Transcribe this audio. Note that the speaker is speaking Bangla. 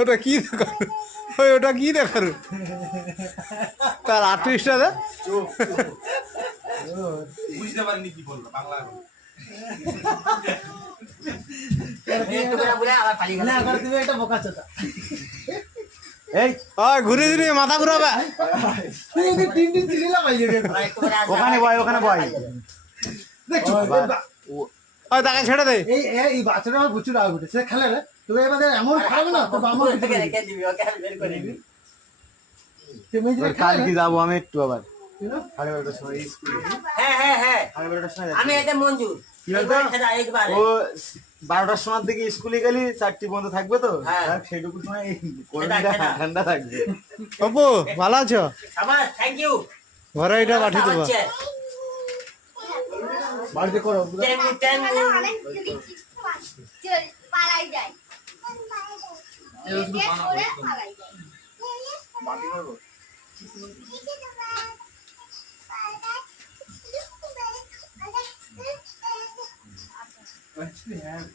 ওটা কি দেখার? ওটা কি দেখার? তার আর্টিস্টটা দে। বুঝতে পারিনি কি বললো বাংলা। ঘুরে ঘুরে মাথা ঘুরাবে। ওখানে বয়, ওখানে বয়। তাকে ছেড়ে দে। এই বাচ্চাটা আমার প্রচুর রাগ উঠে, সে খেলে রে, তবে এবার এমন খাবে না, তবে আমার কালকে যাবো আমি একটু আবার। আমি এটা মঞ্জুর ও 12টার সময় দিকে স্কুলে গেলি 4টি পর্যন্ত থাকবে তো, সেইটুকু সময় ঠান্ডা থাকবে। অপু ভালো আছো? Thank you. ঘরে এটা পাঠিয়ে দেবো। বাড়িতে করো পালাই যায়। Actually, have.